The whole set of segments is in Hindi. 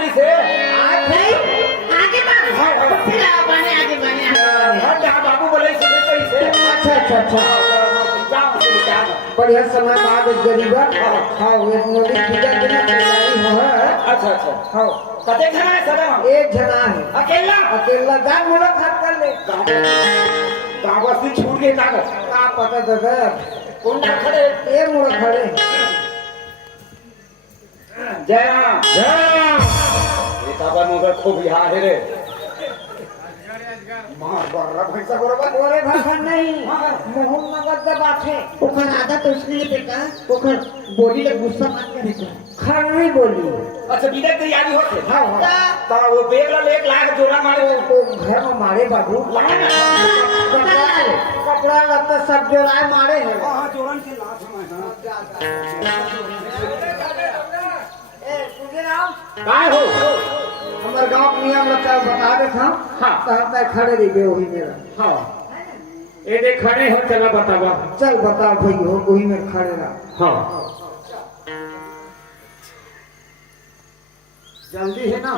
करी से आगे बढ़ चला बने आगे बने हां जहां बाबू बोले से करी से अच्छा जाओ जाओ बढ़िया समय बाद गरीबा हाँ एक नदी पूजा के लिए तैयारी हो अच्छा हाँ कते जना है सदा एक जना है अकेला जा मुलाकात कर ले बाबा से छूट गए कागज का पता दादा कौन ना खड़े ये मुड़ खड़े जय राम ये काबर मोगर खूब याद है रे मां बर्रा भैंसा बरोबर ओरे भाषा नहीं मोहन नगर के बात है ओखर आदत उसने बेटा ओखर बोली ले गुस्सा मान के देखो खड़वी बोली अच्छा बिना तैयारी होते हाँ तो वो बेग ला 1 लाख जोड़ा मारे तो घर में मारे बाबू लगा ना कपड़ा लगता सब जोड़ाए मारे हैं हां जोड़न के लाख काय हो हमारे गांव के नियम लगता है बता दे था हाँ। तो खड़े रही वही मेरा हां ए देख खड़े हो चला बतावा चल बता भाई हो वही में खड़े रहा हां जल्दी है ना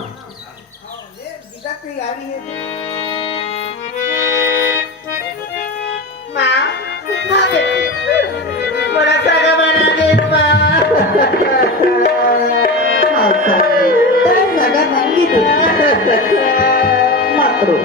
तैयारी है मां मां बड़ा सारा बना दे जगह महंगी थी मात्रो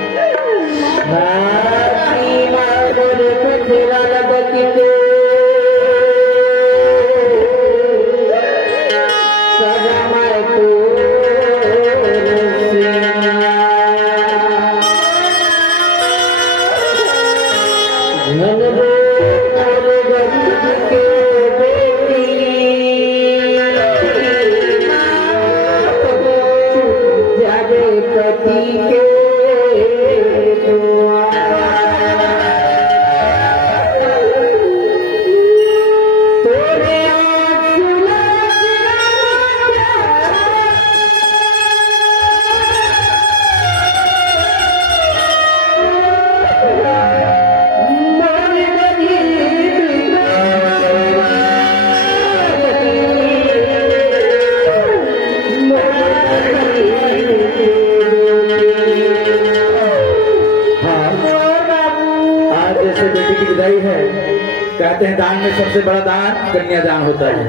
कहते हैं दान में सबसे बड़ा दान कन्यादान होता है।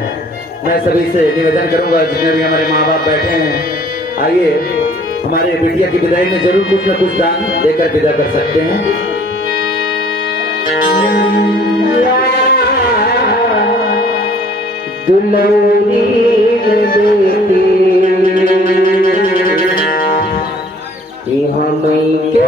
मैं सभी से निवेदन करूंगा जितने भी हमारे माँ बाप बैठे हैं, आइए हमारे बिटिया की विदाई में जरूर कुछ न कुछ दान देकर विदा कर सकते हैं। दुलौरी बेटी हम के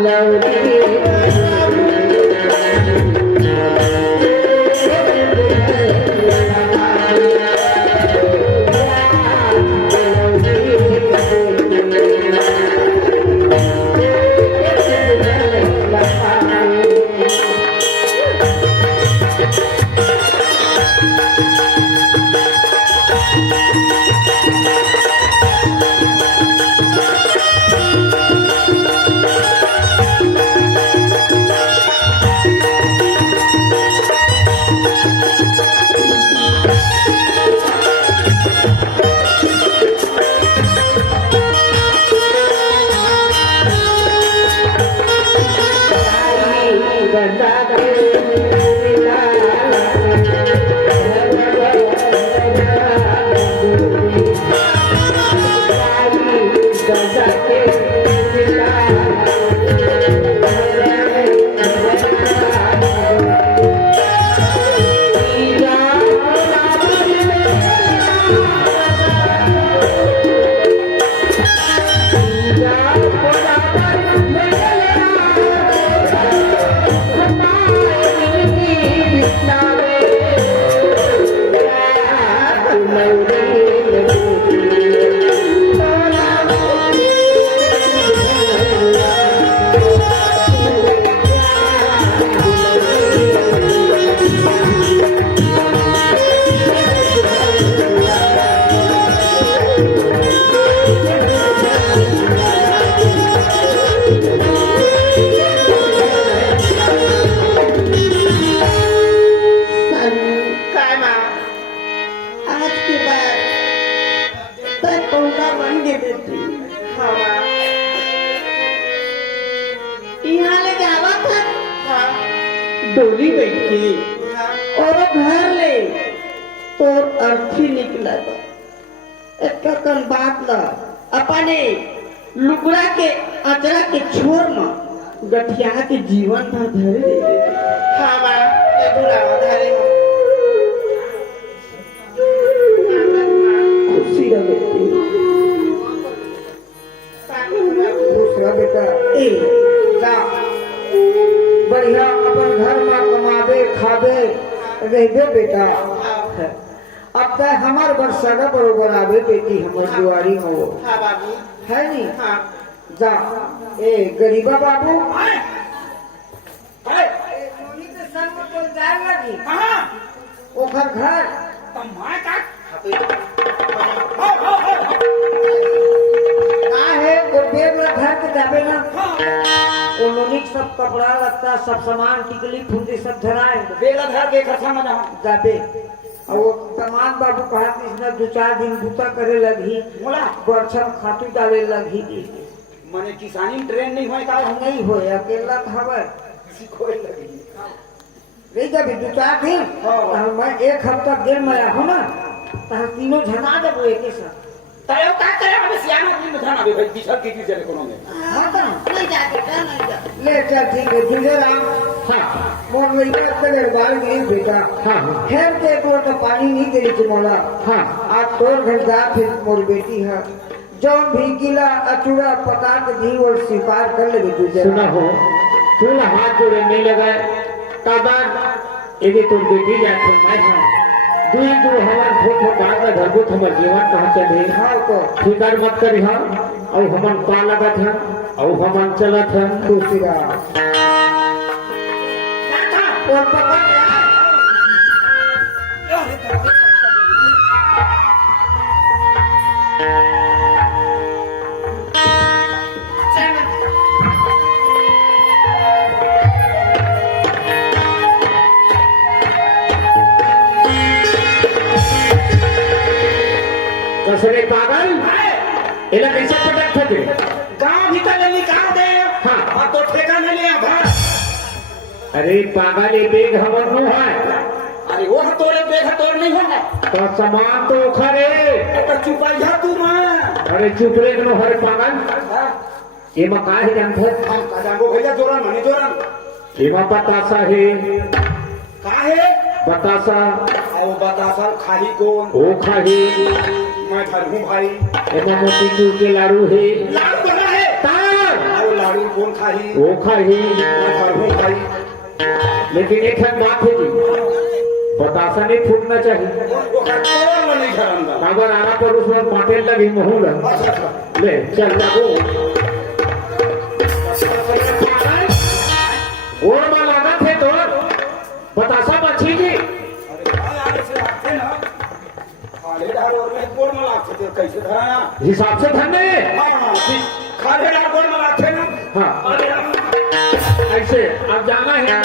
Love डोली बैठी और घर ले तो अर्थी निकला एक कन बात ला अपने लुगड़ा के अचरा के छोर में गठिया के जीवन भर धरे दे हाँ बा ये बुढ़ावा धरे हो खुशी रहे दूसरा बेटा ए जा बढ़िया अपन घर में कमाबे खाबे रहबे बेटा अब तक हमार बरसागा बरोबर आवे बेटी हमर दुआरी में वो हाँ बाबू है नी हाँ जा ए गरीबा बाबू कहाँ ओखर घर तुम्हारे का का है वो बेग में घर के जाबे ना उन्होंने सब कपड़ा लत्ता सब सामान टिकली फुंदी सब धराए बेला घर के खर्चा में जहाँ जाबे और वो तमाम बाबू कहा कि इसने 2-4 दिन बूता करे लगी बोला बरछन खातू डाले लगी मने किसानी ट्रेन नहीं होए का नहीं हो अकेला खबर सिखोए लगी रही जब 2-4 दिन तो मैं 1 हफ्ता देर में आया हूँ ना तो तीनों झना देबो एक साथ तयो का करे हम सियाना दिन में जाना भाई बिछड़ के गिर जाए कोनो में नहीं जाते क्या नहीं जाते ले चल ठीक है तुझे हाँ मोर में तेरे बाल नहीं बेटा हाँ खैर के तो पानी नहीं दे रही मोला हाँ आज तोर घर जा फिर मोर बेटी है जौन भी गिला अचूड़ा पता के घी और स्वीकार कर ले तुझे सुना हो तू हाथ जोड़े नहीं लगाए कादार एगे तो बेटी जाते मैं हाँ दूर हमार फोटो गाँव में धरबो हमार जीवन कहाँ चले हाँ तो फिकर मत करी हाँ और हमन पा लगत है और हमन चलत है दूसरा और पकड़ कसरे पागल इला कैसे पटक थे गांव भीतर ले निकाल दे हाँ और तो ठेका में लिया भर अरे पागल ये बेग हमन नु है अरे वो तोरे बेघर तोड़ नहीं होगा तो सामान तो खरे तो चुपाई जा तू मां अरे चुप रे नो हर पागल ये मका है जानते हम कदांगो भैया जोरन मनी जोरन ये मा बतासा है काहे बतासा आओ बतासा खाही कौन ओ खाही मैं घर हूँ भाई एमा मोती चूर के लाड़ू है लाडू बना है तार आओ लाडू कौन खाही ओ खाही मैं घर हूँ भाई लेकिन एक है बात है जी बतासा नहीं फूटना चाहिए वो तोड़ नहीं घर अंदर अगर आरा पर उसमें पाटेल लगी महूल ले चल जाओ और में लगा थे तो बतासा मछली जी कैसे धराया हिसाब से धरने खाले गोल में लाते ना हाँ ऐसे अब जाना है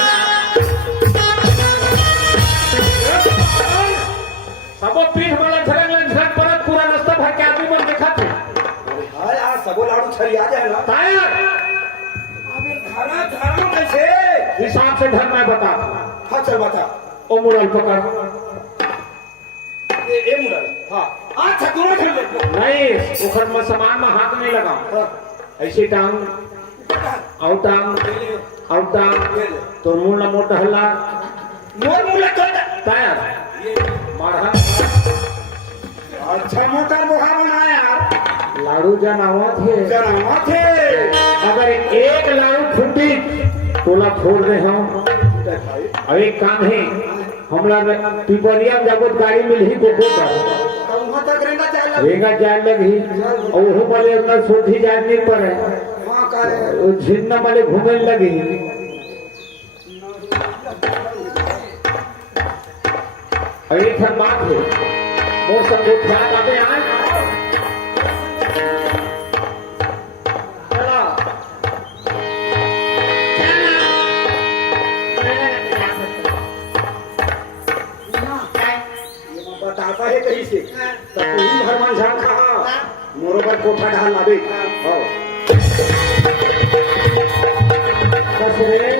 सब पीठ वाला झरंग परत पूरा रास्ता भर के आदमी मन देखा थे हाँ यार सबो लाडू छरिया जाए ना टायर अबे खाना धरो कैसे हिसाब से धरना है बता हाँ चल बता ओ मुरल पकड़ ये मुरल हाँ अच्छा दोनों खेल ले नहीं उखड़ में सामान में हाथ नहीं लगा ऐसी टांग आउ टांग तो मुंह न मोटा हल्ला मोर मुला कर टायर मारा अच्छा मोटा मुखा बनाया यार लाड़ू जनावा थे जनावा थे अगर एक लाड़ू फूटी तोला छोड़ दे हम अब एक काम है हमरा पिपरिया में जब गाड़ी मिल ही को वहाँ तक रहना चाहिए रेगा जाए लगी और वो वाले अपना सोधी जाए नहीं पड़े वहाँ का है वो झिन्ना वाले घूमने लगी और एक हर बात है मोर सब लोग ध्यान आते हैं बताता है कहीं से तो तू ही भरमान झाड़ खा मोरो पर कोठा ढाल लावे कसरे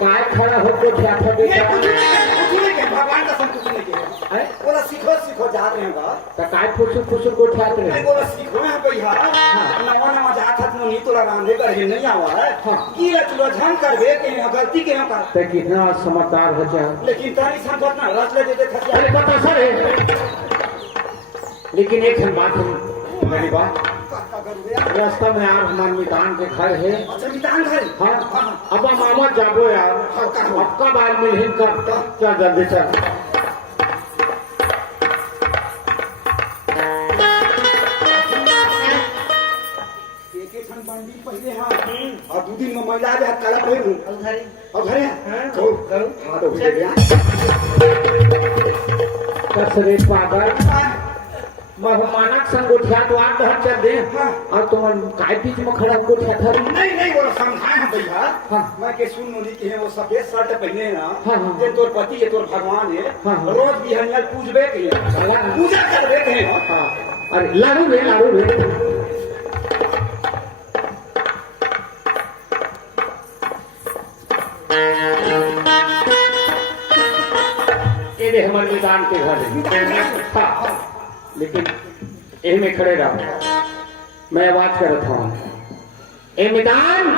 काय खड़ा हो को क्या था नहीं, बेटा कुछ नहीं कहे, भगवान का सब कुछ नहीं कहे। है बोला सीखो सीखो जात रहे होगा। तो काय फुसुर फुसुर को ठात नहीं रहे बोला सीखो यहाँ पे यहाँ नवा नवा जात हत नहीं तोला रांधे कर ही नहीं आवा है। की रचलो झन कर बे के यहाँ गलती के यहाँ कर। तो कितना समझदार हो जा लेकिन तारी संगत ना रच ले देते थक अरे जाए। पता सर है लेकिन एक ठन बात हम मेरी बात रास्ता में यार हमारे मितान के घर है अच्छा मितान घर। हाँ अब मामा जाबो यार अब कब आज मिल कर क्या जल्दी चल एक एक ठन बंडी पहले हाँ और दो दिन में महिला भी हाथ काला पहन और घरे करो हाँ तो उसे गया। कसरे पागल मानक संग उठा तो आप बहुत चल दे और तुम काय बीच में खड़ा को ठहर नहीं नहीं बोला समझाए हम भैया। हाँ। मैं के सुन मुनी के है वो सफेद शर्ट पहने है ना। हाँ, हाँ। ये तोर पति ये तोर भगवान है। हाँ, हाँ। रोज बिहनिया पूजबे के है पूजा करबे के है। हाँ अरे लाडू रे ये हमारे मैदान के घर है हाँ लेकिन यही में खड़े रहो मैं आवाज कर रहा हूँ ए मैदान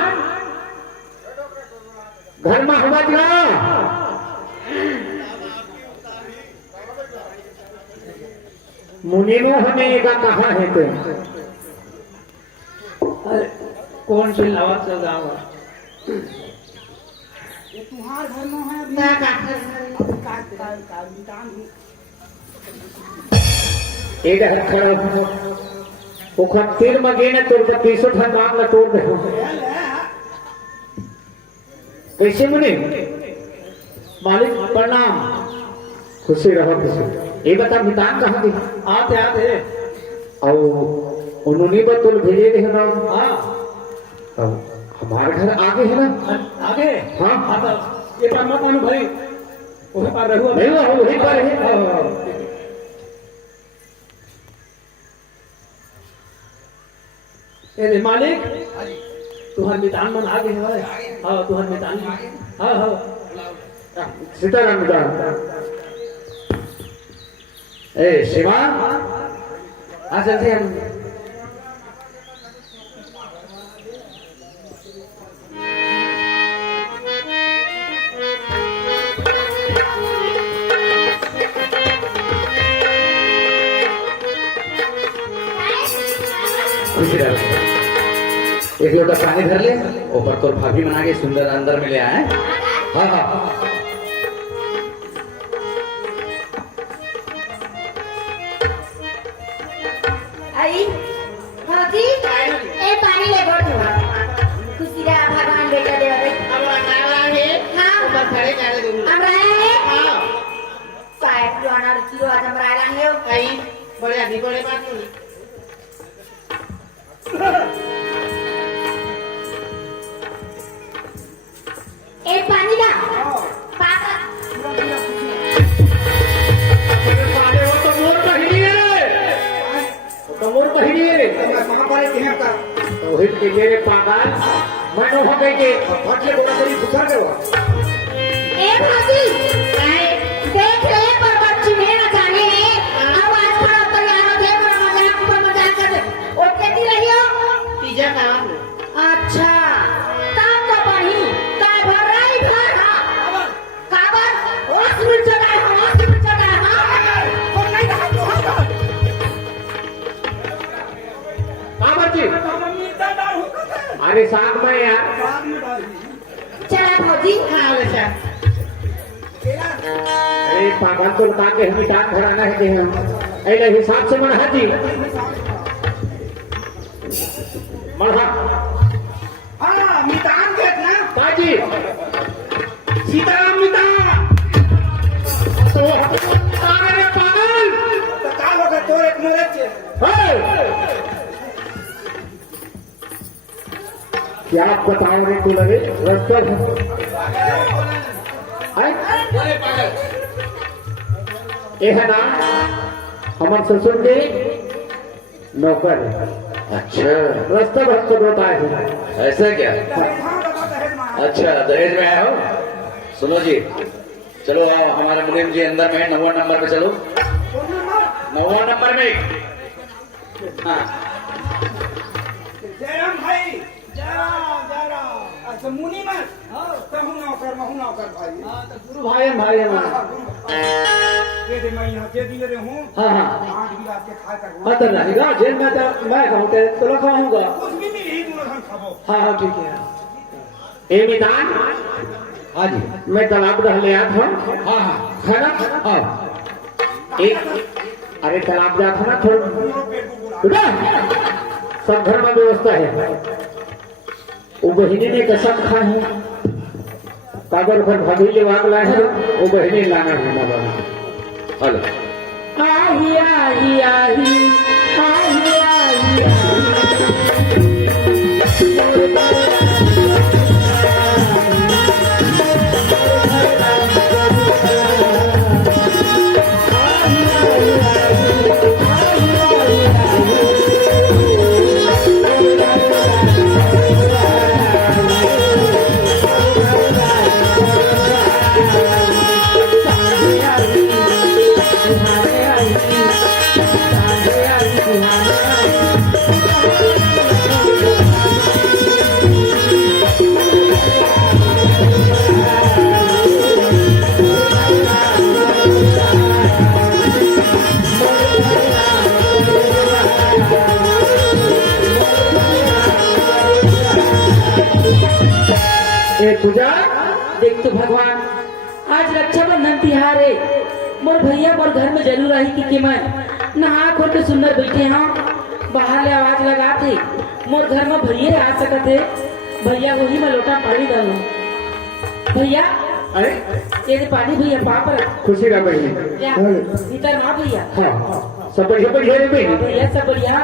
घर में हवा दिया मुनि होने का कहा है तो अरे कौन सी लावा चल रहा होगा ये तुम्हार घर में है अभी ना का मितान एक खड़े वो तीर में गए ना तोड़ के 300 ठन राम ना तोड़ दे कैसे मुनि मालिक प्रणाम खुशी रहो खुशी ये बता मितान कहाँ गई आते आते और उन्होंने बतौल भेजे रहे ना हाँ अब हमारे घर आगे है ना आगे हाँ हाँ तो ये पर मत आनु भाई वही पर रहू नहीं वो वही पर है ए मालिक तुहर मितान मन आगे है हाँ तुहर मितान हाँ हाँ सीताराम मितान ए शिवा आ चलते हैं खुशी रहो एक लोटा पानी भर ले ऊपर तो भाभी बना के सुंदर अंदर में ले आए हाँ हाँ आई मोदी ए पानी ले गोड़ दो खुशी रा भगवान बेटा देवा रे हां ऊपर खड़े कर दे हमरा है हां काय पुराना किलो आज हमरा आला है आई बड़े आदमी बड़े बात नहीं ए पानी ला पापा वो तो मोर कही है तो मोर कही है कहाँ पर है यहाँ का तो हिट के मेरे पागल मैं न हो गई के फटले बोला करी गुजर गया। ए भाजी देख ले पर बच्ची में ना जाने अब आज खड़ा पर यार दे मजाक पर मजाक कर ओ कहती रही हो पिज्जा खावा अच्छा काम का पानी का भर रही भर हां काबर हॉस्पिटल चला हां वो नहीं रहा काबर जी अरे साथ में यार बाद में डाली। चला भाजी हां वैसा अरे पागल तो बता के हमें टाइम भराना है कि हम ऐसे हिसाब से मन हाजी मरहा हाँ मितान के ना काजी सीताराम मितान तो अरे पागल तो का लोग तोर एक नरक छे हे! क्या बताओ रे तू लगे रास्ता है ये है ना हमारे ससुर के नौकर अच्छा रास्ता भक्त होता है ऐसा क्या हाँ बाबा दहेज मां अच्छा दहेज में आया हो सुनो जी, चलो हमारा मुनीम जी अंदर में 9वां नंबर पे चलो। 9वां नंबर में। हाँ जयराम भाई, जयराम। अच्छा मुनि मत, कहूँ नौकर भाई। गुरु भाई हमारे ये दे मैं यहाँ दे दिए हूँ। हाँ। 8 गिलास के खा कर मतलब रहेगा जेल में मैं कहूँगा तो रखवाऊंगा। कुछ भी नहीं तुम लोग खाओ। हाँ ठीक है। ए मैदान, हाँ जी, मैं तालाब रहले आया था। हाँ है ना? हाँ एक अरे तालाब जा था ना थोड़ा पेट को बुला। सब घर में व्यवस्था है। वो बहिनी ने कसम खाए हैं कागर पर भाभी ले वाग लाए हैं वो बहिनी लाना है ना बाबा। हेलो। आही आही आही आही आही पूजा देख तो भगवान आज रक्षाबंधन तिहार है। मोर भैया मोर घर में जरूर आई कि मैं नहा खोल के सुंदर बैठे हाँ बाहर ले आवाज लगा थे मोर घर में भैया आ सकत है। भैया वही में लोटा पानी डालो भैया। अरे ये पानी भैया पाप रख खुशी का बहनी। भीतर ना भैया। हाँ सब बढ़िया बढ़िया रे बहनी। भैया सब बढ़िया।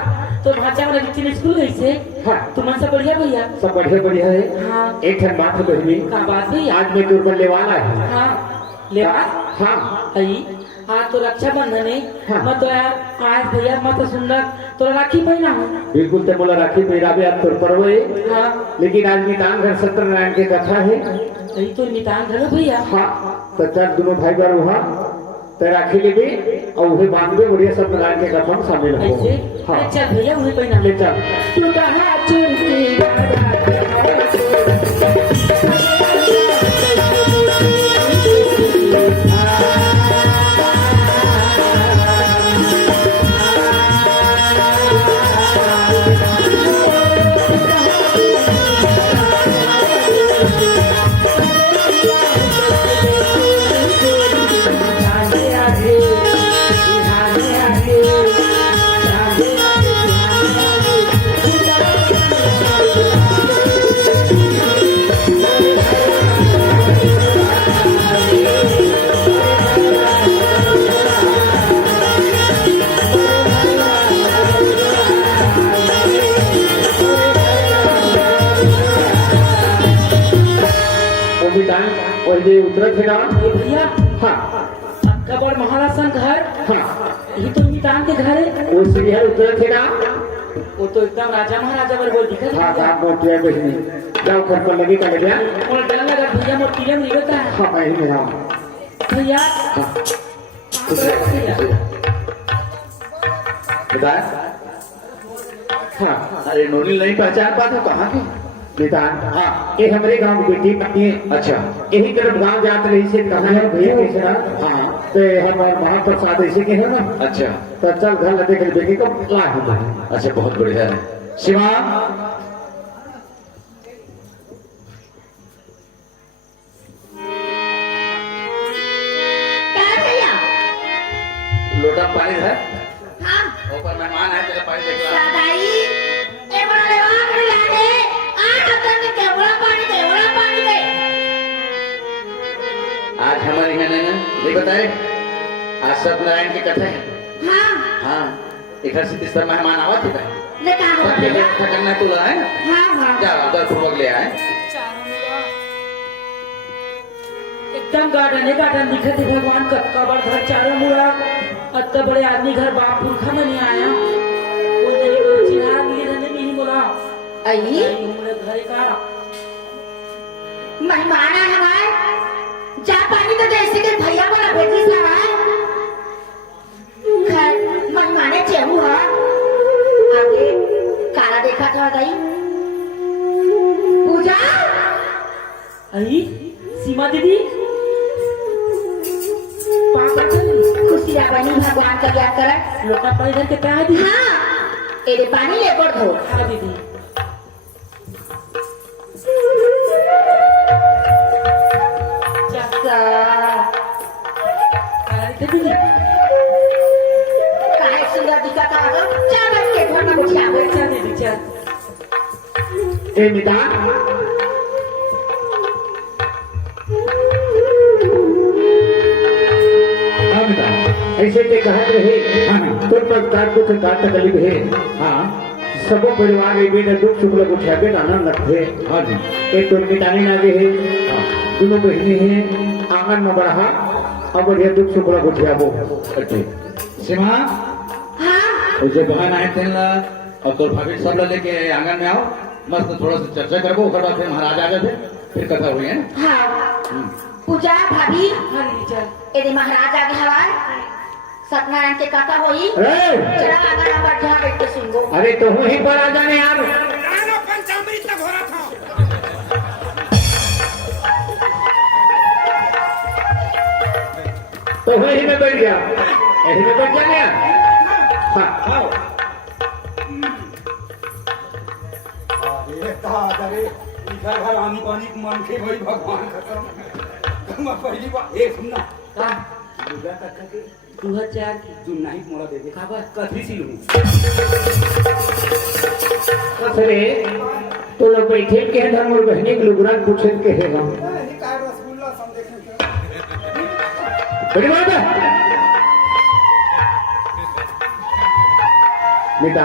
तो भाचा वाला बच्चे स्कूल गई से हाँ तुम सब बढ़िया भैया। सब बढ़िया बढ़िया है। हाँ एक ठन बात है बहनी, का बात भैया। आज मैं तुर पर लेवाला है। हाँ लेवा हाँ आई आज तो रक्षाबंधन है। हाँ। मैं तो आज भैया मत सुंदर तो राखी महीना हूँ। बिल्कुल ते बोला राखी पहिरावे आज तुर पर्व है। हाँ लेकिन आज मितान घर सत्यनारायण के कथा है। यही तो मितान घर भैया। हाँ तो चल दोनों भाई बार वहाँ ते राखी ले गई और वही बांधवे बढ़िया सत्यनारायण के कथा में शामिल हो। ऐसे हाँ चल भैया उन्हें पहना ले चल। तू कहाँ चुनती वही उतरत है ना। ये भैया हाँ कबर महाराज संग घर। हाँ ये तो मितान के घर है। वो सीढ़िया उतरत है ना। वो तो एकदम राजा महाराजा पर बोल दिखा हाँ बात बहुत किया बहनी। जाओ घर पर लगे का लगे। और डर लगा भैया मोर तिलक निकलता है। हाँ मैं ही मेरा भैया बताया। हाँ अरे नोनी नहीं पहचान पाता कहाँ की। मितान हाँ ये हमारे गांव की बेटी पत्नी है। अच्छा यही तरफ गांव जात रही से कहा है भैया कैसे ना। हाँ तो हम महाप्रसाद ऐसे के है ना। अच्छा तो चल घर लगे कर बेटी को ला हम। अच्छा बहुत बढ़िया है। शिवा क्या भैया। लोटा में पानी है। हाँ ऊपर मेहमान है तेरा पानी देख ला। सदाई ए बड़ा लेवा कर लाने आ हतन के केवड़ा पानी दे। आज हमारे यहाँ ने ना ये बताए आज सत्यनारायण की कथा है। हाँ हाँ इधर से तीसरा मेहमान आवा थे भाई। ले का हो सब भैया। कथा करना तू है। हाँ हाँ जा उधर पूर्वक ले आए। एकदम गार्डन दिखत है भगवान का कबर घर चारों मुड़ा। अत्ता बड़े आदमी घर बाप पुरखा में नहीं आया। वो नहीं चिन्हार लिए रहने नहीं बोला आई हमने घर का मेहमान है हमारे जा पानी तो जैसे कि भैया वाला बेटी सा है खैर महिमाने चेहू है आगे काला देखा था गई पूजा आई सीमा दीदी खुशियाँ बनी भगवान का ज्ञान कर लोटा पर इधर के क्या है दीदी? हाँ एरे पानी ले कर दो हाँ दीदी चक्का दीदी काय सुंदर दिखता है चार बज के घर में उठा हुए अच्छा दीदी अच्छा ए मिता ऐसे ते कहत रहे हाँ तुम पर काट कुछ काट तकलीफ है हाँ सबो परिवार में भी दुख सुख लग उठा के आनंद रखे हाँ जी एक तो मिटाने लगे है दोनों बहनी है आंगन में बढ़ा अब बढ़िया दुख सुख लग उठा वो अच्छे सीमा हाँ उसे बहन आए थे ना और तो भाभी सब लोग लेके आंगन में आओ मस्त थोड़ा सा चर्चा करो उसके बाद फिर महाराज आ गए फिर कथा हुई है ना हाँ पूजा भाभी हाँ दीदी चल एरे महाराज आगे हवा सत्यनारायण के कथा होई ए! चला आगे नंबर जहाँ बैठ के सुन गो अरे तो वहीं पर आ जाने यार पंचामृत तक हो रहा था तो वहीं में बैठ गया यहीं में बैठ जाने यार हाँ अरे इधर घर आनी पानी मन के भाई भगवान खत्म तुम पहली बार ए सुनना का दुर्गा तक के 2000 की जो नहीं मोड़ा देवे खाबर कथी सी लूं अरे तो लोग बैठे के हैं धर्म और बहनी के लोग पूछे के हैं हम रसगुल्ला सब देखे बड़ी बात है मिता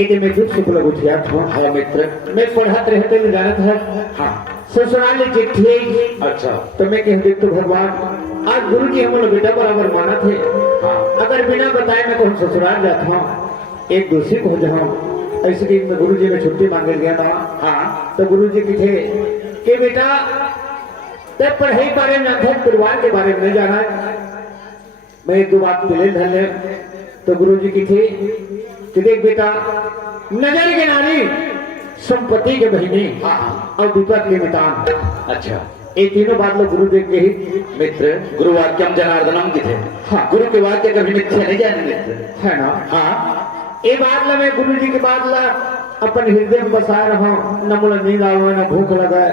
एक में दुख सुख लग उठिया था हाँ मित्र मैं पढ़त रहते में जानत है हाँ ससुराल चिट्ठी अच्छा तो मैं कह देख तो भगवान आज गुरु जी हम लोग बेटा बराबर माना थे हाँ अगर बिना बताए मैं कहूँ ससुराल जाता हूँ एक दूसरी को जाऊँ ऐसे कि मैं गुरु जी में छुट्टी मांगे गया था हाँ तो गुरु जी की थे कि बेटा तब पढ़ाई बारे में था परिवार के बारे में नहीं जाना है मैं एक दो बात दिले धन ले तो गुरु जी की थी कि देख बेटा नजर के नारी संपत्ति के बहिनी हाँ और विपद के मितान अच्छा ये तीनों बात लोग गुरु देख के ही मित्र गुरु वाक्यम जनार्दनम की थे हाँ। गुरु के वाक्य कभी मिथ्या नहीं जाने मित्र है ना हाँ ये बात ला मैं गुरु जी के बाद ला अपन हृदय में बसा रहा न मुला नींद आवे न भूख लगाए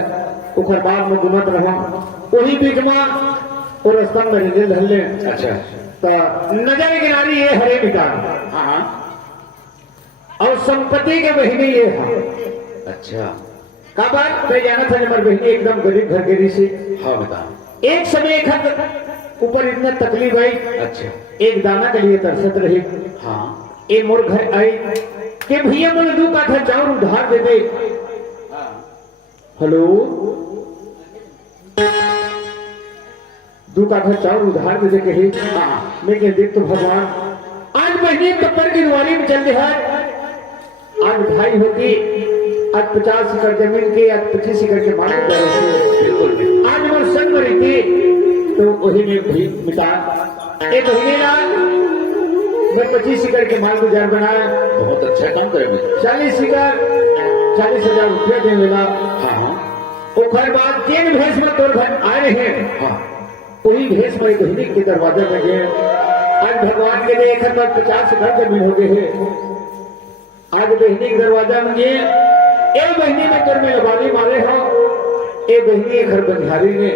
उखर बाद में घुमत रहा वही बीच में और स्तंभ में हृदय धल ले अच्छा तो नजर के नारी ये हरे मितान हाँ हाँ और संपत्ति के बहिनी ये है अच्छा का बात मैं जाना था हमारी बहिनी एकदम गरीब घर गिरी से हाँ बता एक समय एक हद ऊपर इतना तकलीफ आई अच्छा एक दाना के लिए तरसत रही हाँ एक मोर घर आई कि भैया मुझे 2 काठा चाउर उधार दे दे हाँ हेलो 2 काठा चाउर उधार दे दे कही हाँ मैं कह देख तो भगवान आज महीने कपर की दिवाली में चल रहा है आज ढाई होती आज 50 एकड़ जमीन के आज 25 एकड़ के मालिक बिल्कुल आज वो संग रही थी तो वही में भी मिटा एक महीने लाल मैं 25 एकड़ के माल गुजार बनाया बहुत अच्छा काम करे मित्र 40 एकड़ 40,000 रुपया दे मिला हाँ हाँ ओखर बाद 3 भैंस में तोर घर आए रहे हाँ वही भैंस में बहिनी के दरवाजे में गए आज भगवान के लिए एक 50 एकड़ जमीन हो गए है आज बहनी के दरवाजा में गए ए बहनी में तोर में लबानी मारे हो ए बहनी घर बंधारी ने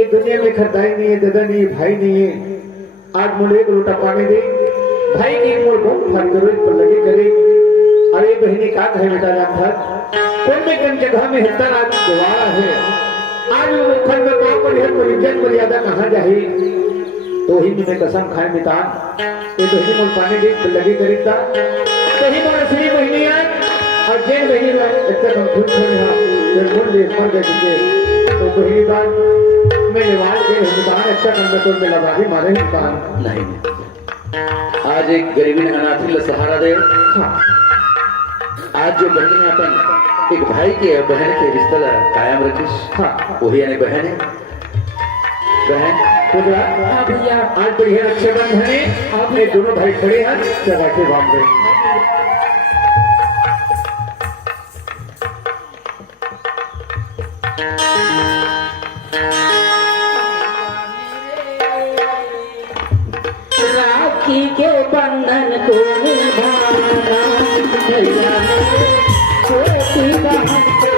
ए दुनिया में खरदाई नहीं है दादा नहीं है भाई नहीं है आज मुझे एक लोटा पानी दे भाई की मोर को फल करो इस पर लगे करे अरे बहनी का कहे बेटा जान था कौन में कन जगह में हिस्सा आज गवारा है आज वो मुखर में काम पर है और इज्जत मर्यादा कहाँ जाए तो ही मैंने कसम खाए मितान ये बहनी मोर पानी दे पर लगे करीता तो ही मोर असली बहनी है और जेन बहनी में इतना हम खुद छोड़े हाँ फिर बोल दे मर गए तुझे तो बहनी बात मैं निवाल के हिंदुस्तान अच्छा करने तो मैं लबारी मारे हिंदुस्तान नहीं आज एक गरीबी ने अनाथी ला सहारा दे हाँ आज जो बहन अपन एक भाई के और बहन के रिश्ता कायम रखिस, हाँ वही यानी बहन है। बहन पूजा हाँ भैया आज बढ़िया रक्षाबंधन है। आप ये दोनों भाई खड़े हैं, चला के भाग गए। राखी के बंधन को निभाना भैया मेरे छोटी बहन को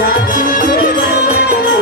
राखी के बंधन को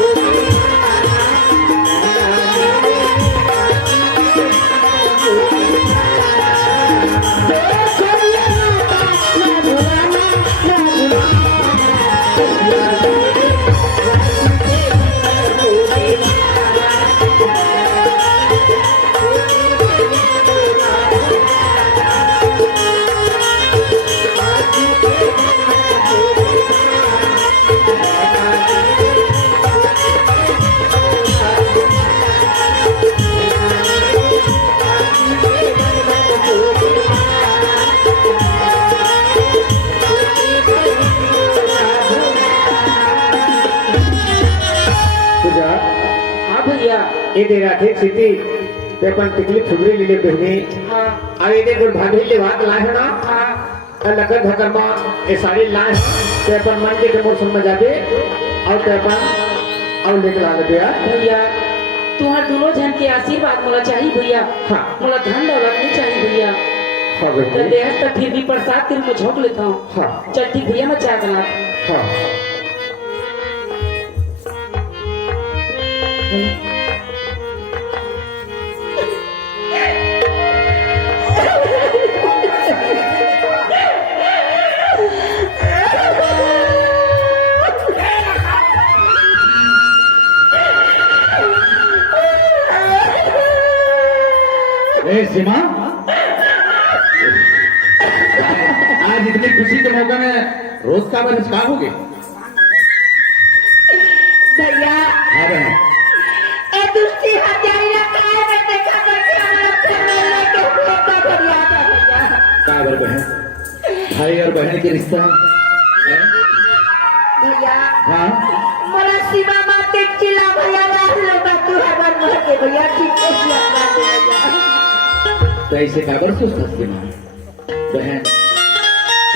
ये दे रहा थे सिटी ते अपन टिकली फुगरी ले बहने और ये गुड़ भाभी ले भाग लाए है ना और लगन धकर में ये सारी लाए ते अपन मन के मौसम में जाके और ते अपन और लेके ला दे यार भैया तुम्हार दोनों जन के आशीर्वाद मोला चाहिए भैया। हाँ। मोला धन दौलत नहीं चाहिए भैया। हाँ तो बहने देहस तक फिर भी प्रसाद के रूप में झोंक लेता हूँ। हाँ चल ठीक भैया मैं चाय बना हाँ सीमा, आज इतनी खुशी के मौके में रोज का बन होगे। भैया हाँ बहन, ए दुष्टी हत्यारी ने काय में देखा करके हमारा प्यार लेके फेंका बढ़िया था भैया। काबर बहन, भाई और बहन के रिश्ता है। भैया हाँ मोला सीमा माते चिल्ला भैया रात लगा तू हमार मर के भैया ठीक है भैया। तो ऐसे काबर सोचता सीमा बहन,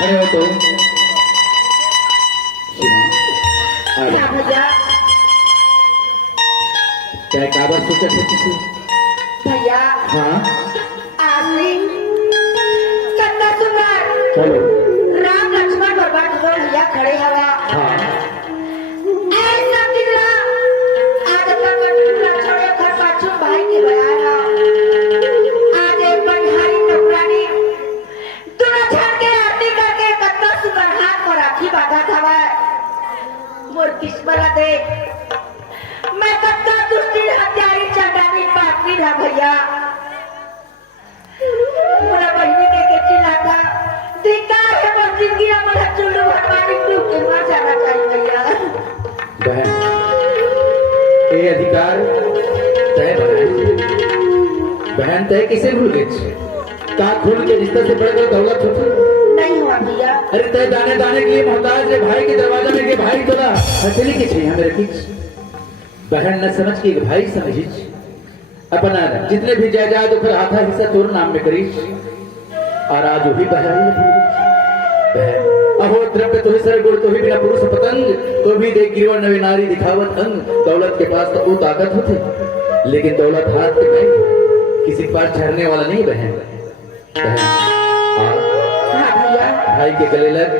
अरे हो तो सीमा आ क्या जा। भैया क्या काबर सोचा था किसी? भैया हाँ आसली कितना सुंदर बोलो। राम लक्ष्मण भगवान को भैया खड़े हवा हाँ ऐसा दिखला आज अपना कंटूरा छोड़े घर पाछू भाई के बयाना आज एक बनिहारी नौकरानी दोनों छान के आरती करके कितना सुंदर हाथ को राखी बांधा था मोर किस्मत देख मैं कितना दुष्टी हत्यारी चंडानी पापी था भैया। मोरा बहनी के चिल्ला था धिक्कार है मोर जिंदगी में मोरा चुल्लू भरवानी डूब के मर जाना चाहिए भैया। बहन, ये अधिकार तय बहन तय किसे भूल गए? का खून के रिश्ते से बढ़ गई दौलत होती नहीं हुआ भैया। अरे तय दाने दाने के लिए मोहताज है भाई के दरवाजा में के भाई तोला हथेली के छे मेरे पीछ बहन न समझ के भाई समझी अपना जितने भी जायदाद ऊपर आधा हिस्सा तोर नाम में करी और आज वही बहन अहो द्रव्य तो ही सर गुड़ तो ही बिना पुरुष पतंग तो भी देख गिरवा नवी नारी दिखावत अंग दौलत के पास तो वो ताकत होती लेकिन दौलत हाथ के नहीं किसी के पास ठहरने वाला नहीं बहन बहन हाँ भैया भाई के गले लग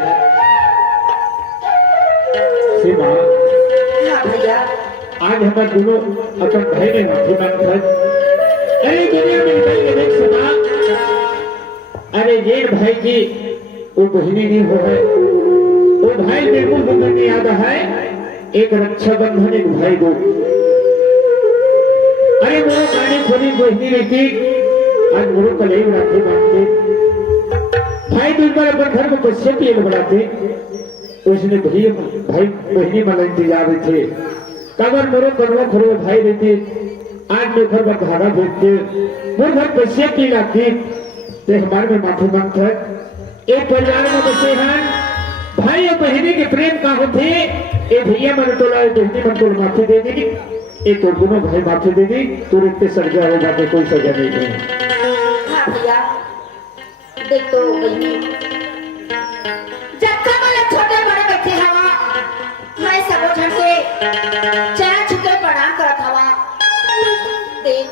सीमा हाँ भैया आज हमारे दोनों अपन भाई ने माफी मांग है। अरे दुनिया में भाई ने देख सुना अरे ये भाई की वो बहनी नहीं हो है वो भाई बिल्कुल बंधन नहीं आता है एक रक्षाबंधन एक भाई को अरे मेरा गाड़ी खोली बहनी रहती आज गुरु कल राखी बांधते भाई दो बार अपन घर में बच्चे पिए बढ़ाते उसने भाई भाई बहनी वाला इंतजार थे कबर मोरो करो खरो भाई रहते आज में घर में धागा भेजते मोर घर बच्चे की लाती ते हमारे में माफी मांगता है। एक परिवार में बसे हैं भाई और बहनी के प्रेम का होते ए भैया मैंने तो लाए बहनी मन को माफी दे दी, एक और दोनों भाई माफी दे दी, तुरंत पे सजा हो जाके कोई सजा नहीं है। हाँ भैया देख तो बहनी जब कमल छोटे बड़े बैठे हवा मैं सब झन के चरण छुके प्रणाम करत हवा। देख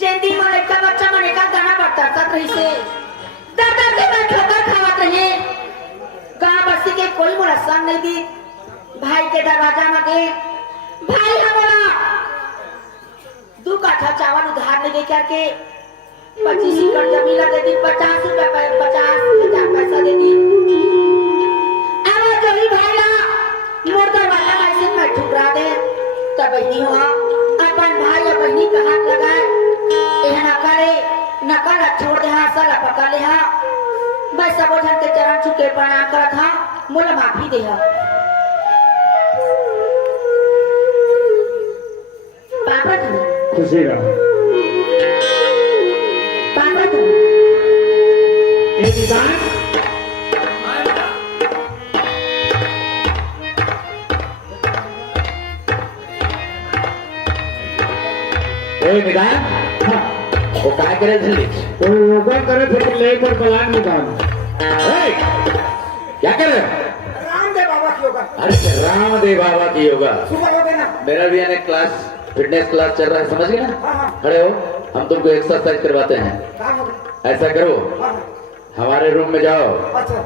जेंदी में लड़का बच्चा मने का गाना बरतत रही से दर दर के मैं ठोकर खावत रहे। गांव बस्ती के कोई मोरा संग नहीं दी, भाई के दरवाजा में गए, भाई हमारा 2 काठा चावल उधार नहीं करके 25 एकड़ जमीन दे दी, 50 पैसा दे दी। अब जो ही भाईला मोटर वाला ऐसे मैं ठुकरा दे तब बहनी हुआ अपन भाई और बहनी का हाथ लगाए यह न करे न कर छोड़ दे हाँ साला पकड़ ले हाँ। मैं सब जन के चरण छुके प्रणाम करत हाँ, मोला माफी दे हाँ। पापा तू खुशी रहो। पापा तू ए निदान ए निदान हाँ, वो काय करे जल्दी तो योगा करे थे कि लेकर बलान निदान ए, क्या कर रहे हो? रामदेव बाबा की होगा अरे रामदेव बाबा की योगा। सुबह हो गए ना। मेरा भी यानी क्लास फिटनेस क्लास चल रहा है, समझ गए ना? हाँ हाँ खड़े हो, हम तुमको एक्सरसाइज करवाते हैं। काम हो गया। ऐसा करो हाँ हमारे रूम में जाओ। अच्छा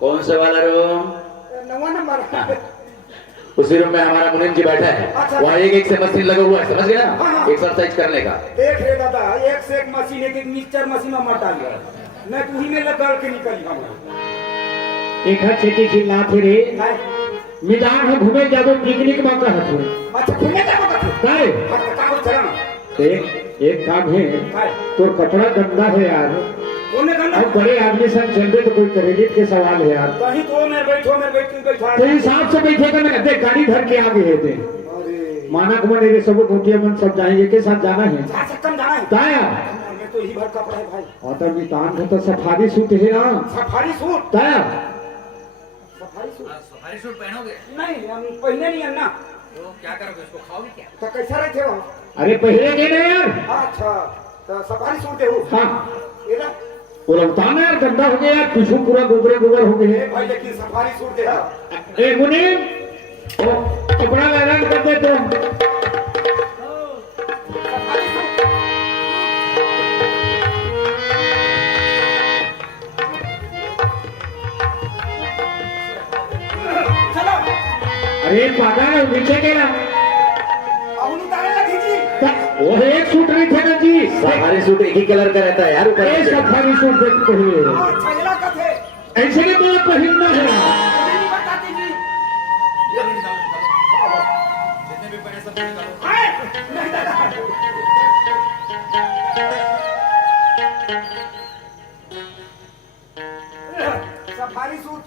कौन से वाला रूम? 9 नंबर। उसी रूम में हमारा मुनीम जी बैठा है, अच्छा। वहाँ एक से मशीन लगा हुआ है, समझ गए हाँ, ना? हाँ। एक्सरसाइज करने का। देख रे दादा, एक से एक मशीन, एक मिक्सचर मशीन में मत डालिए, मैं तू ही में लगा के निकली हम। एक हाथ छेती चिल्ला फिरे नहीं, मैदान में घूमे जाबो पिकनिक में का हथु अच्छा घूमे जा बता। काय अच्छा काम चला ना। एक काम है, काय? तो कपड़ा गंदा है यार, तूने गंदा अब बड़े आदमी संग चल रहे तो कोई क्रेडिट के सवाल है यार। कहीं तो मैं बैठो, मैं बैठ के बैठा। तो हिसाब से बैठेगा ना, देख गाड़ी धर के आगे है दे अरे माना को मन सब गोटिया मन सब जाएंगे के साथ जाना है जा सकता जाना है। ताया मैं तो ही भर कपड़ा है भाई। और तब मितान का तो सफारी सूट है ना सफारी सूट, ताया सफारी सूट सफारी सूट पहनोगे नहीं, हम पहले नहीं है ना। तो क्या करोगे, इसको खाओगे क्या? तो कैसा रहे थे वहाँ? अरे पहले के ना यार। अच्छा तो सफारी सूट दे हो। हाँ ये ना वो लगता ना यार, गंदा हो गया यार, पीछू पूरा गोबरे गोबर हो गए। भाई लेकिन सफारी सूट दे। ए मुनीम ओ कपड़ा लैलान कर दे तुम। सफारी सूट चलो अरे पागल है, नीचे गेला अब उतारे लगी जी। वो एक सूट नहीं थे ना जी, सफारी सूट एक ही कलर का रहता है यार, ऊपर ये नीचे। सफारी सूट देख पहले और छजला का थे ऐसे नहीं तो पहनना है। मुझे नहीं बताती जी। ये नहीं निकालो, जितने भी पहने सब निकालो। आए नहीं दादा। सफारी सूट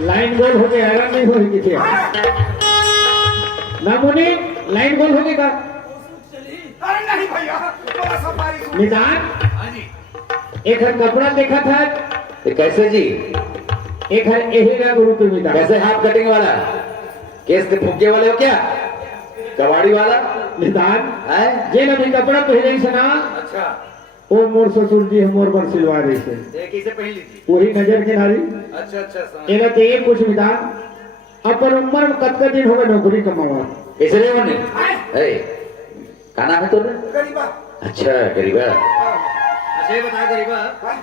लाइन गोल हो गया, हैरान नहीं होगी किसी ना मुनीम, लाइन गोल हो गया अरे नहीं भैया, बोला सफारी सूट। निदान हाँ जी, एक हर कपड़ा देखा था, ये कैसे जी? एक हर यही रंग रूप में निदान कैसे हाफ कटिंग वाला? केस के फुग्गे वाले हो क्या? कबाड़ी वाला निदान है? जे नभी कपड़ा पहले से ना अच्छा वो मोर ससुर जी हम मोर बर सिलवा रही से एक ही से पहन लीजिए। वही नजर के नारी अच्छा अच्छा समझ। एना ते एक कुछ निदान अपन उम्र में कतका दिन हो गए नौकरी कमावा इसलिए मुन्नी ए का नाम है तो? गरीबा। अच्छा गरीबा। हाँ, अच्छा ये बता गरीबा, हाँ।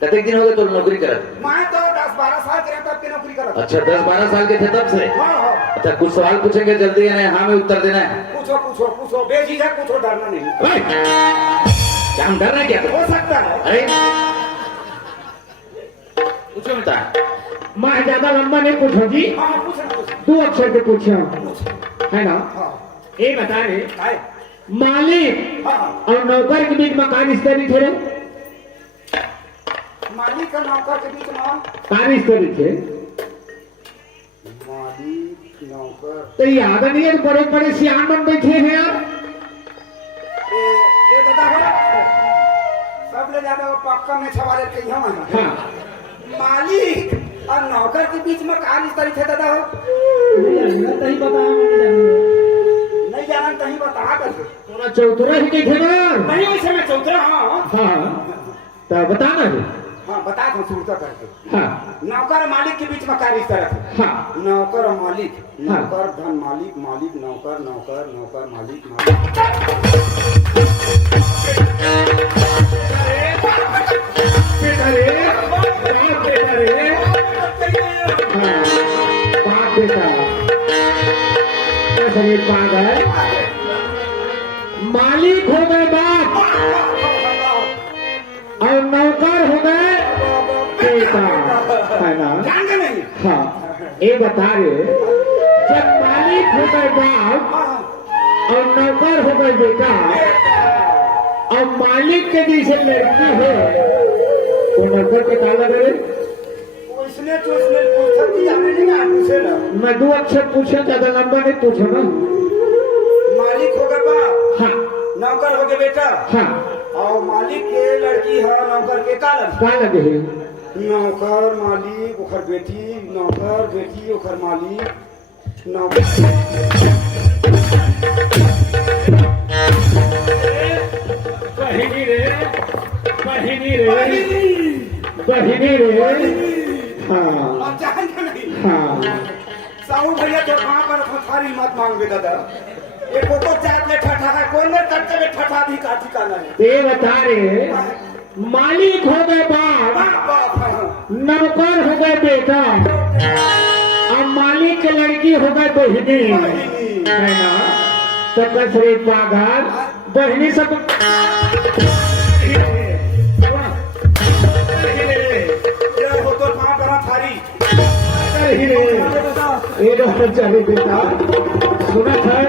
कतक दिन हो गए तो नौकरी करत? मैं तो 10-12 साल के तब की नौकरी कर। अच्छा 10-12 साल के थे तब से? हाँ हाँ अच्छा कुछ सवाल पूछेंगे जल्दी है हाँ में उत्तर देना है। पूछो पूछो पूछो, बेझिझक पूछो, डरना नहीं। ओए, क्या हम डर रहे हैं क्या तुम? हो सकता है। अरे पूछो बता। मैं ज्यादा लंबा नहीं पूछो जी, हाँ हाँ, पूछना पूछना। 2 अक्षर के पूछो पूछ। है ना। हाँ ये बता रहे आए। मालिक हाँ हाँ, और नौकर के बीच में का रिश्ता नहीं थे, मालिक और नौकर के बीच में का रिश्ता नहीं थे मालिक नौकर। तो याद नहीं है, बड़े बड़े सियान बन बैठे हैं यार। ये दादा है सब ले जाता वो पक्का में छवाले कहीं हम हाँ मालिक और नौकर के बीच में कहा रिश्ता थे दादा हो नहीं बताया नहीं जाना कहीं बता कर तोरा चौतरा ही नहीं थे ना नहीं वैसे मैं चौधरा हाँ हाँ तो बता ना रे हाँ बता दो सुनता करके हाँ नौकर और मालिक के बीच में क्या रिश्ता रखे हाँ नौकर और मालिक हाँ। नौकर धन मालिक मालिक नौकर नौकर नौकर मालिक मालिक बेटा रे बेटा रे हाँ बाप बेटा शरीर पागल मालिक हो गए बाप और नौकर हो गए बेटा है ना जान के नहीं हाँ ये बता रहे जब मालिक हो गए बाप और नौकर हो गए बेटा और मालिक के जैसे लड़की हो तो नौकर के क्या लगे उसने तो उसने पूछा कि आपने नहीं कहा पूछे ना मैं 2 अक्षर पूछा ज्यादा लंबा नहीं पूछो ना मालिक हो गए बाप हाँ नौकर हो गए बेटा हाँ और मालिक के लड़की है नौकर के कारण क्या लगे है नौकर मालिक ओखर बेटी नौकर बेटी ओखर मालिक नौकर बहिनी रे बहिनी रे बहिनी रे हाँ अब जान के नहीं हाँ साहू भैया तो कहाँ पर थारी मत मांगे दादा एक तो जात में ठठा है कोई ने करते में ठठा भी का ठिकाना है ये बता रहे मालिक हो गए बाप बाप हाँ। नौकर हो गए बेटा और मालिक के लड़की हो गए बहिनी है ना तो कसरे पागल बहिनी सब ये हो तो कहाँ पर थारी ये तो चले बेटा सुना था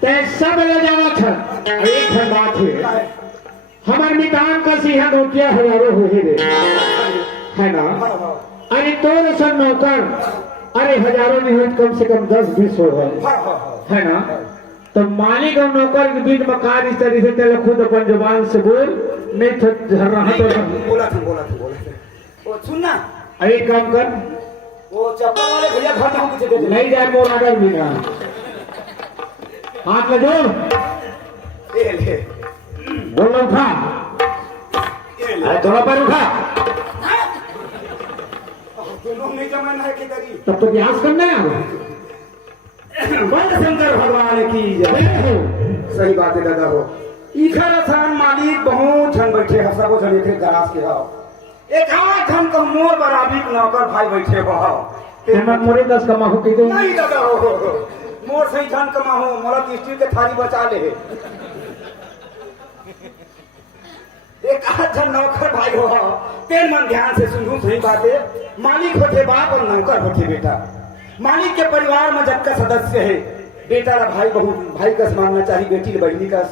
तै सब ले जाना था एक है बात है हमारे मितान का सिंह रुपया हजारों हो ही रे है ना अरे तो सब नौकर अरे हजारों नहीं हुए कम से कम 10-20 हो गए है ना तो मालिक और नौकर के बीच में कार इस तरह से तेरे खुद अपन जुबान से बोल नहीं तो रहा तो बोला था वो सुनना एक काम कर वो चप्पल वाले भैया घर में हम पीछे नहीं जाए मोर ऑर्डर मिला हाथ में जोड़ ले बोल उठा ये ले अरे थोड़ा पर उठा दोनों नहीं जमान है कि दरी तब तो प्रयास करना है बंद शंकर भगवान की जय सही बात है दादा हो इखर आसान मालिक बहुत जन बैठे हैं सबो जन एक गरास के हो एक आठ जन को मोर बराबरी नौकर भाई बैठे हो मैं मोरे 10 कमा हो कही नहीं दादा हो मोर सही धन कमा हो मोला स्टील के थाली बचा ले एक आठ जन नौकर भाई हो तेल मन ध्यान से सुनू सही बात है मालिक होते बाप और नौकर होते बेटा मालिक के परिवार में जब का सदस्य है बेटा ला भाई बहू भाई कस मानना चाहिए बेटी ला बहनी कस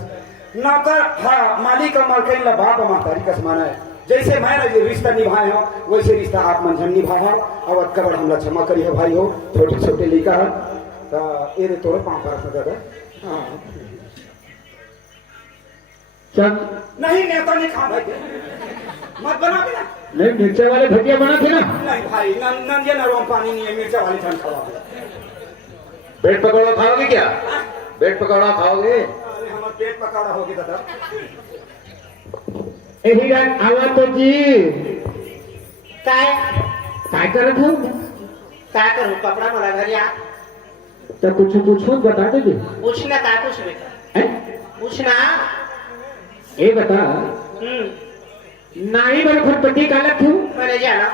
नौकर हाँ मालिक और मालकिन ला बाप और महतारी कस माना है जैसे मैं रिश्ता निभाए हो वैसे रिश्ता आप मंझन निभाए हो और कबर हमला क्षमा करी है भाई हो छोटे छोटे लड़का है तो ये तोड़ पाँव पर दादा हाँ चल नहीं नेता नहीं खा भाई मत बना भी ना नहीं मिर्चा वाले भजिया बना थे ना नहीं भाई नंदिया नरम पानी नहीं है मिर्चा वाली ठंड खावा ब्रेड पकौड़ा खाओगे क्या ब्रेड पकौड़ा खाओगे हमारा पेट पकौड़ा होगी दादा यही रात आवा तो जी काय करत हो क्या करूँ कपड़ा मला घरी आ तो कुछ पूछो बता दीजिए पूछना का कुछ बेटा पूछना ये बता नाई बार खरपट्टी काला क्यों मैंने जाना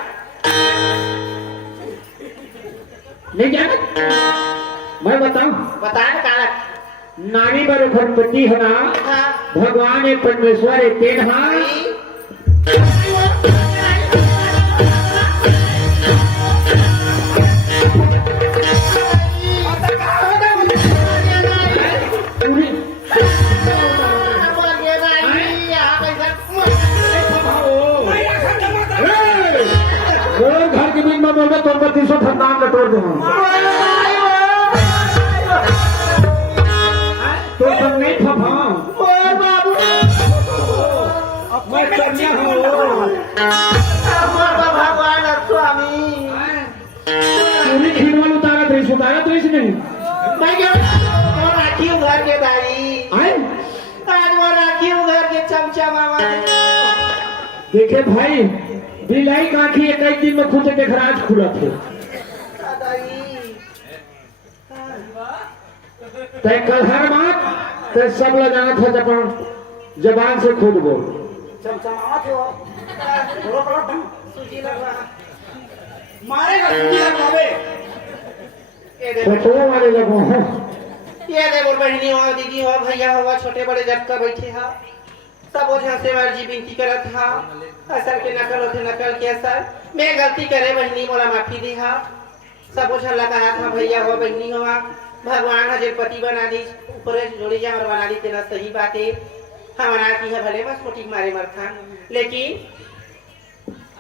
नहीं जाना मैं बताऊं बता काला नारी बार खरपट्टी है ना हाँ भगवान है परमेश्वर है तेन हाँ घर के बीच में बोल रहे तो 3200 खंडान लटोर दूंगा तो सब नहीं था भगवान स्वामी पूरी खीरवाल उतारत रहीस नहीं मैं क्या वो राखी घर के दाई आए आज वो राखी घर के चमचा मामा देखे भाई बिलाई का आँखी एक दिन में खुद देख राज खुला थे तय कल हर बात तय सब लगाना था जबान जबान से खुद बोल चमचमावा थे वो बोलो पड़ा था सूजी लगवा मारेगा सूजी लगवावे फोटो वाले लगो हैं ये दे बोल बहनी हो दीदी हो भैया हो छोटे बड़े जटका बैठे हा सब ओझा से मर्जी विनती करत हा असर के नकल होते नकल के असर मैं गलती करे बहनी मोला माफी दी हा सब ओझा लगा हाथ में भैया हो बहनी हो भगवान हजर पति बना दी ऊपर जोड़ी जा और बना दी तेरा सही बात है हमारा की है भले बस मोटी मारे मरथा लेकिन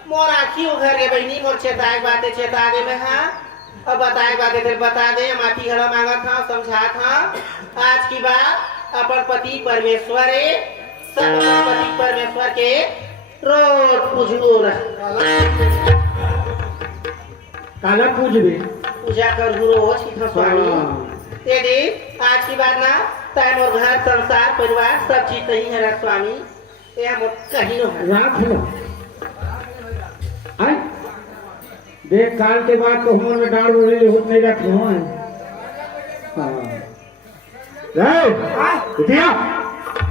मोर आखी उघर रे बहनी मोर चेताए बातें चेता दे में हाँ अब बताए बातें तेरे बता दे माफी हरा मांगा था समझा था आज की बात अपन पति परमेश्वर है सब पति परमेश्वर के रोज पूजो काला पूज भी पूजा कर रोज की स्वामी दे आज की बात ना टाइम और घर संसार परिवार सब चीज सही है स्वामी ये हम कहीं है रात हो आए देख काल के बाद तो हमर में डाल बोले हो नहीं रखे हो दिया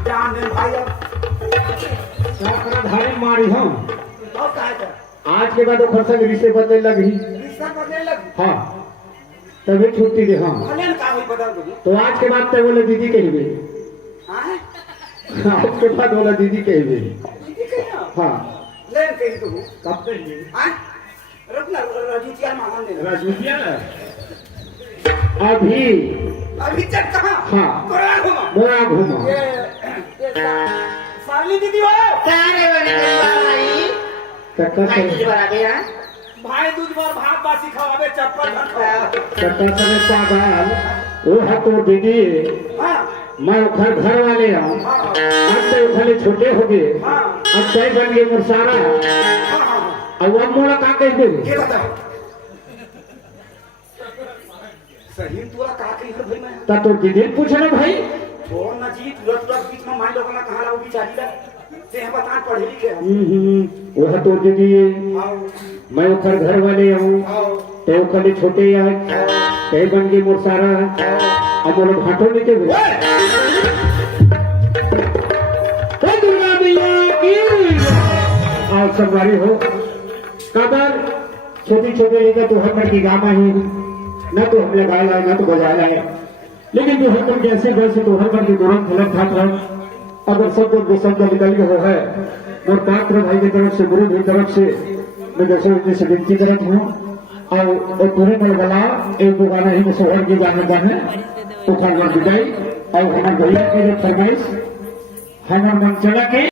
जान दे भाई अब साकरा धारी मारी हम तो काय कर आज के बाद ओकर संग रिश्ते बदले लगी रिश्ता करने लग हाँ तभी छुट्टी दे हाँ भले का होई बता दो तो आज के बाद तो बोले दीदी कही भी हां आज के बाद बोला दीदी कही भी दीदी कहियो हाँ लेन कही तो कब कही हां रुकना रजुतिया मांगन दे राजूतिया अभी अभी तक कहां हाँ तोरा घुमा मोरा घूमा ये साली दीदी हो क्या रे बने भाई टक्कर भाई तुझे बराबर है भाई दूध बार भात बासी खवावे चप्पल भर खवावे टक्कर से पागल वो है तो दीदी हां मैं घर वाले हूँ हां अब तो भले छोटे हो गए हां अब तय बन गए मुरसारा हां अब वो मोड़ा का कह दे ये बता सही तोरा का कही है भाई मैं ता तो दीदी पूछना भाई छोड़ ना जी तुरंत बीच में माई लोगों ने कहा वो बिचारी ला ते हम बता पढ़े लिखे वो है तो दीदी आओ मैं ऊपर घर वाले हूँ आओ तो खाली छोटे है तय बन गए मुरसारा अब वो लोग हाथों लेके हुए तो दुर्गा मैया की और सब वाली हो काबर छोटी छोटी लेकर तो हम की गामा ही न तो हमने गाया न तो बजाया है लेकिन जो हम जैसे वैसे तो हर बार की तुरंत फलक था अगर सब कुछ शब्द निकल गया हो है और पात्र भाई की तरफ से गुरु की तरफ से मैं जैसे से विनती करत हूँ और पूरे मलगला एक दो गाना ही सोहर की गाने तो खाना बिगाई और हमारे भैया की जो फरमाइश हमारे मन चला के